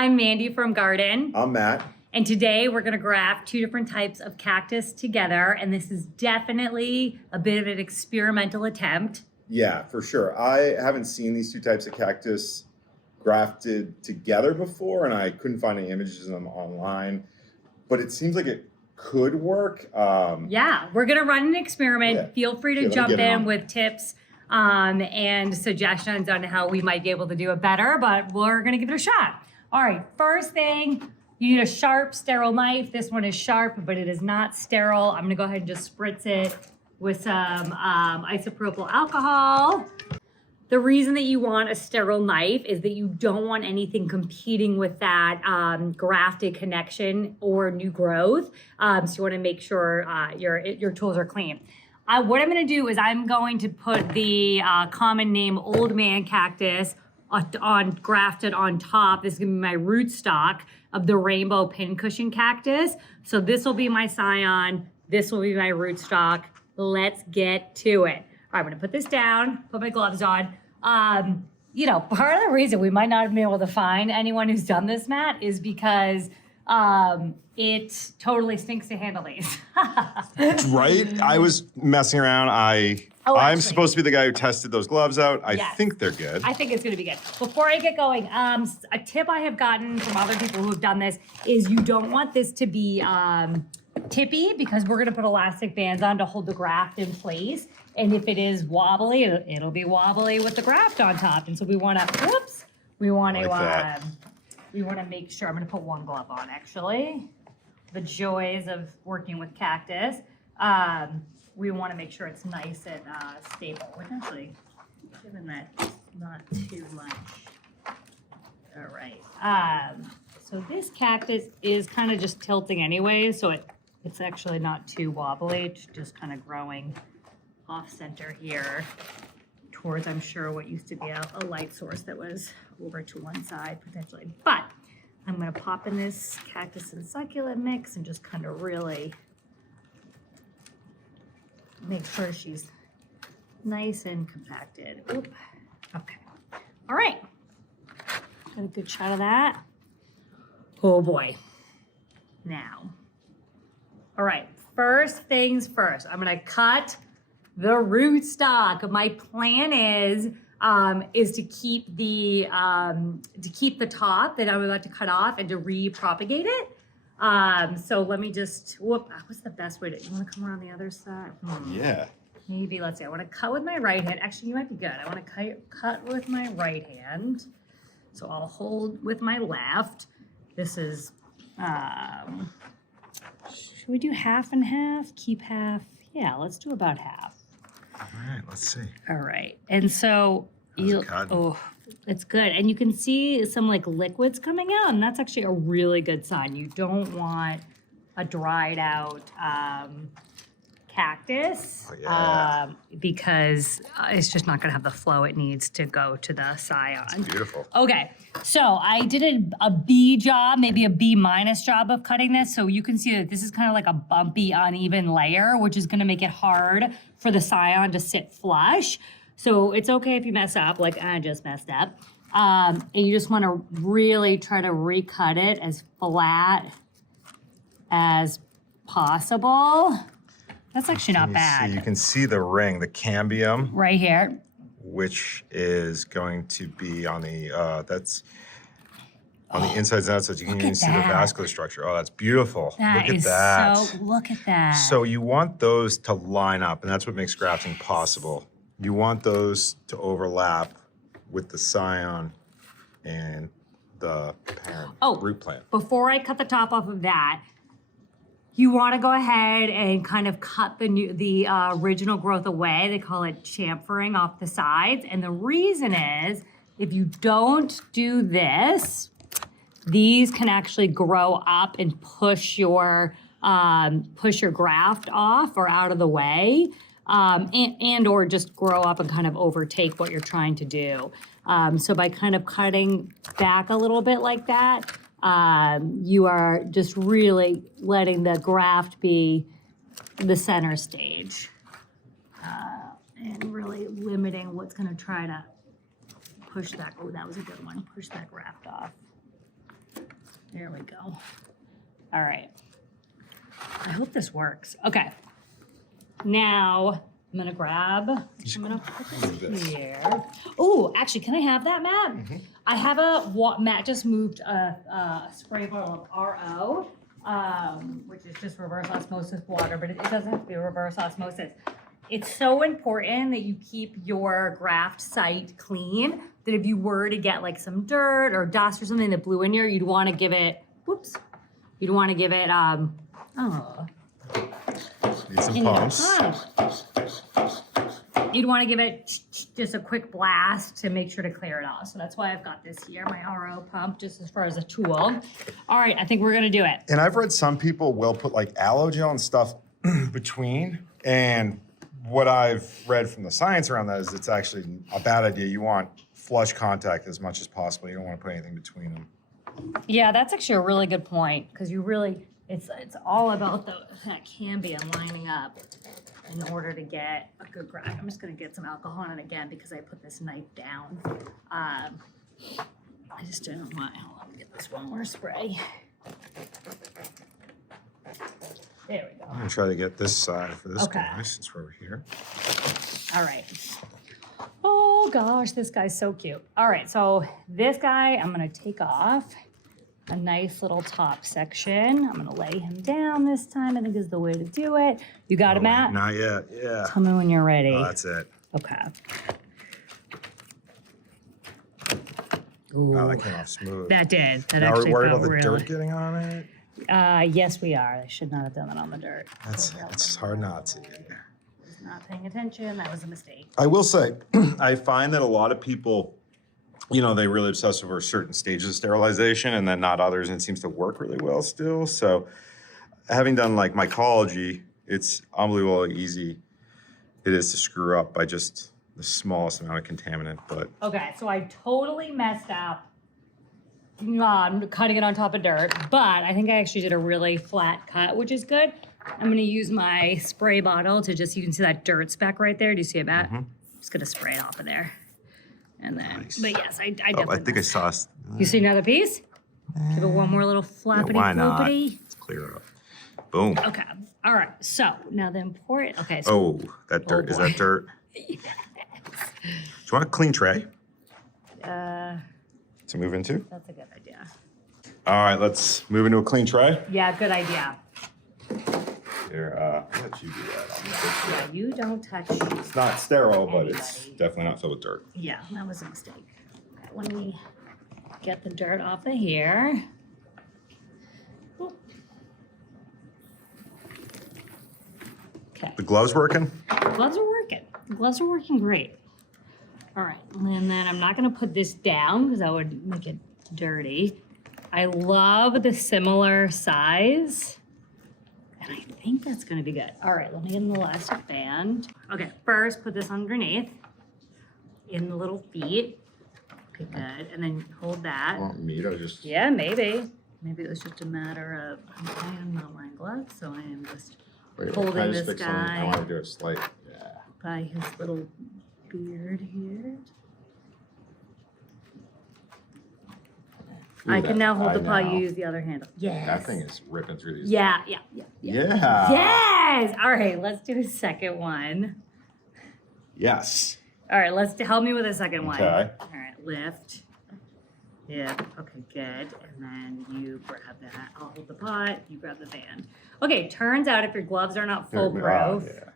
I'm Mandy from Gardin. I'm Matt. And today we're gonna graft 2 different types of cactus together. And this is definitely a bit of an experimental attempt. Yeah, for sure. I haven't seen these 2 types of cactus grafted together before, and I couldn't find any images of them online, but it seems like it could work. Yeah, we're gonna run an experiment. Yeah. Feel free to jump in with tips and suggestions on how we might be able to do it better, but we're gonna give it a shot. All right, first thing, you need a sharp, sterile knife. This one is sharp, but it is not sterile. I'm gonna go ahead and just spritz it with some isopropyl alcohol. The reason that you want a sterile knife is that you don't want anything competing with that grafted connection or new growth. So you wanna make sure your tools are clean. What I'm gonna do is I'm going to put the common name Old Man Cactus grafted on top. This is gonna be my rootstock of the Rainbow Pincushion Cactus. So this will be my scion. This will be my rootstock. Let's get to it. All right, I'm gonna put this down, put my gloves on. You know, part of the reason we might not have been able to find anyone who's done this, Matt, is because it totally stinks to handle these. Right? I was messing around. I'm supposed to be the guy who tested those gloves out. I think they're good. I think it's gonna be good. Before I get going, a tip I have gotten from other people who have done this is you don't want this to be tippy, because we're gonna put elastic bands on to hold the graft in place. And if it is wobbly, it'll be wobbly with the graft on top. And so we wanna, we wanna make sure, I'm gonna put one glove on actually. The joys of working with cactus. We wanna make sure it's nice and stable. We're actually giving that not too much. All right, so this cactus is kind of just tilting anyway, so it's actually not too wobbly. It's just kind of growing off center here towards, I'm sure, what used to be a light source that was over to one side potentially. But I'm gonna pop in this cactus and succulent mix and just kind of really make sure she's nice and compacted. Oop. Okay. All right. Got a good shot of that. Oh boy. Now. All right. First things first. I'm gonna cut the rootstock. My plan is to keep the top that I'm about to cut off and to repropagate it. So let me just, what's the best way to, you wanna come around the other side? Yeah. Maybe, let's see, I wanna cut with my right hand. Actually, you might be good. I wanna cut with my right hand. So I'll hold with my left. This is, should we do half and half? Keep half? Yeah, let's do about half. All right, let's see. All right, and so it's good. And you can see some like liquids coming out, and that's actually a really good sign. You don't want a dried out cactus because it's just not gonna have the flow it needs to go to the scion. It's beautiful. Okay, so I did a B job, maybe a B- job of cutting this. So you can see that this is kind of like a bumpy, uneven layer, which is gonna make it hard for the scion to sit flush. So it's okay if you mess up, like I just messed up. And you just wanna really try to recut it as flat as possible. That's actually not bad. You can see the ring, the cambium. Right here. Which is going to be on the, that's on the insides and outsides. You can even see the vascular structure. Oh, that's beautiful. Look at that. Look at that. So you want those to line up, and that's what makes grafting possible. You want those to overlap with the scion and the parent root plant. Before I cut the top off of that, you want to go ahead and kind of cut the original growth away. They call it chamfering off the sides. And the reason is, if you don't do this, these can actually grow up and push your graft off or out of the way, and or just grow up and kind of overtake what you're trying to do. So by kind of cutting back a little bit like that, you are just really letting the graft be the center stage, and really limiting what's going to try to push that. Oh, that was a good one. Push that graft off. There we go. All right. I hope this works. Okay. Now I'm gonna grab, I'm gonna put this here. Oh, actually, can I have that, Matt? Mm-hmm. I have Matt just moved a spray bottle of RO, which is just reverse osmosis water, but it doesn't have to be reverse osmosis. It's so important that you keep your graft site clean, that if you were to get like some dirt or dust or something that blew in here, you'd want to give it, you'd want to give it, Need some in your pumps. pump. You'd want to give it just a quick blast to make sure to clear it off. So that's why I've got this here, my RO pump, just as far as a tool. All right, I think we're gonna do it. And I've read some people will put like aloe gel and stuff between. And what I've read from the science around that is it's actually a bad idea. You want flush contact as much as possible. You don't want to put anything between them. Yeah, that's actually a really good point, because you really, it's all about that cambium lining up in order to get a good graft. I'm just gonna get some alcohol on it again because I put this knife down. I just don't want, hold on, let me get this one more spray. There we go. I'm gonna try to get this side for this Okay. guy since we're over here. All right. Oh gosh, this guy's so cute. All right, so this guy, I'm gonna take off a nice little top section. I'm gonna lay him down this time, I think is the way to do it. You got it, Matt? Not yet. Yeah. Tell me when you're ready. Oh, that's it. Okay. Wow, Ooh, that came off smooth. that did. That Now we're actually worried felt about the really. dirt getting on it. Yes, we are. I should not have done that on the dirt. It's hard not to. Was not paying attention. That was a mistake. I will say, I find that a lot of people, you know, they really obsess over certain stages of sterilization and then not others, and it seems to work really well still. So having done like mycology, it's unbelievable how easy it is to screw up by just the smallest amount of contaminant. But Okay, so I totally messed up cutting it on top of dirt, but I think I actually did a really flat cut, which is good. I'm gonna use my spray bottle to just, you can see that dirt speck right there. Do you see it, Matt? Just gonna spray it off of there. And then, Nice. but yes, I oh, definitely I think I messed. saw. You see another piece? Give it one more little flappity Why not? floppity. Let's clear it up. Boom. Okay, all right, so now the important, okay, so Oh, that dirt. Is that dirt? Do you want a clean tray to move into? that's a good idea. All right, let's move into a clean tray. Yeah, good idea. Here, I'll let you do that. Yeah, you don't touch. It's not sterile, but it's Anybody. definitely not filled with dirt. Yeah, that was a mistake. Okay, let me get the dirt off of here. Oop. Okay, The gloves working? gloves are working. The gloves are working great. All right, and then I'm not gonna put this down because that would make it dirty. I love the similar size. And I think that's gonna be good. All right, let me get an elastic band. Okay, first put this underneath in the little feet. Okay, good. And then hold that. Want me to just? Yeah, maybe. Maybe it was just a matter of, I am not wearing gloves, so I am just Wait, holding can I just this fix something? guy. I want to do a slight. Yeah. by his little beard here. Ooh, I can now hold the I paw, know. you use the other handle. Yes. That thing is ripping through these. Yeah. Yeah. Yes! All right, let's do a second one. Yes. All right, help me with a second one. Okay. All right, lift. Yeah, okay, good. And then you grab that. I'll hold the pot, you grab the band. Okay, turns out if your gloves are not foolproof, Yeah.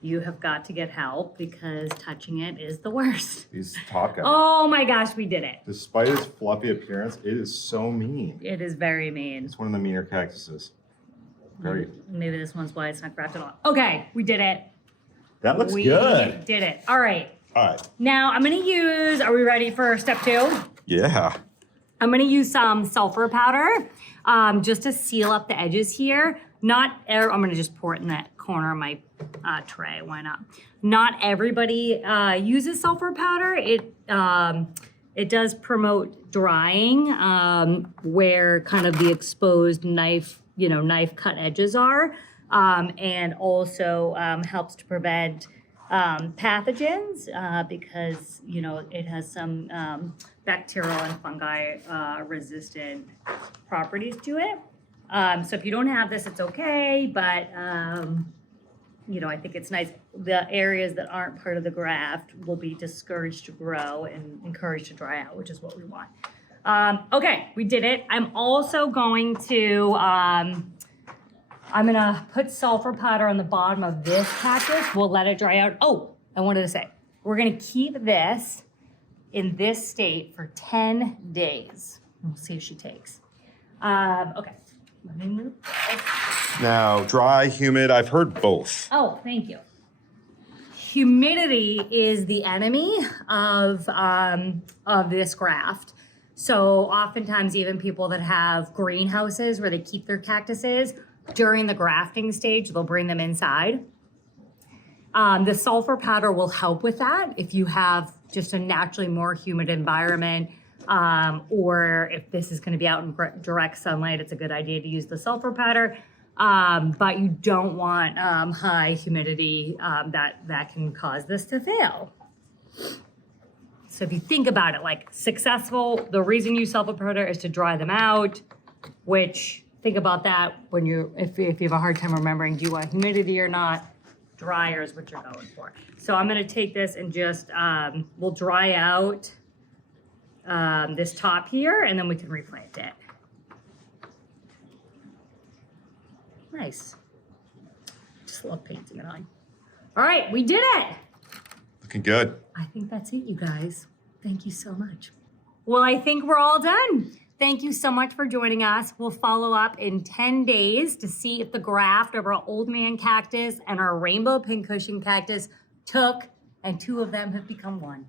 you have got to get help because touching it is the worst. These top guys. Oh my gosh, we did it. Despite its fluffy appearance, it is so mean. It is very mean. It's one of the meaner cactuses. Very. Maybe this one's why it's not grafted on. Okay, we did it. That looks We good. did it. All right. All right. Now I'm gonna use, are we ready for step 2? Yeah. I'm gonna use some sulfur powder just to seal up the edges here. I'm gonna just pour it in that corner of my tray, why not? Not everybody uses sulfur powder. It does promote drying where kind of the exposed knife cut edges are, and also helps to prevent pathogens because, you know, it has some bacterial and fungi resistant properties to it. So if you don't have this, it's okay, but you know, I think it's nice. The areas that aren't part of the graft will be discouraged to grow and encouraged to dry out, which is what we want. Okay, we did it. I'm also going to, I'm gonna put sulfur powder on the bottom of this cactus. We'll let it dry out. Oh, I wanted to say, we're gonna keep this in this state for 10 days. We'll see if she takes. Okay, let me move this. Now, dry, humid, I've heard both. Oh, thank you. Humidity is the enemy of this graft. So oftentimes even people that have greenhouses where they keep their cactuses, during the grafting stage, they'll bring them inside. The sulfur powder will help with that if you have just a naturally more humid environment, or if this is going to be out in direct sunlight, it's a good idea to use the sulfur powder. But you don't want high humidity that can cause this to fail. So if you think about it, like successful, the reason you use sulfur powder is to dry them out, which think about that when if you have a hard time remembering, do you want humidity or not? Drier is what you're going for. So I'm gonna take this and just, we'll dry out this top here and then we can replant it. Nice. Just love painting it on. All right, we did it. Looking good. I think that's it, you guys. Thank you so much. Well, I think we're all done. Thank you so much for joining us. We'll follow up in 10 days to see if the graft of our Old Man Cactus and our Rainbow Pincushion Cactus took, and 2 of them have become 1.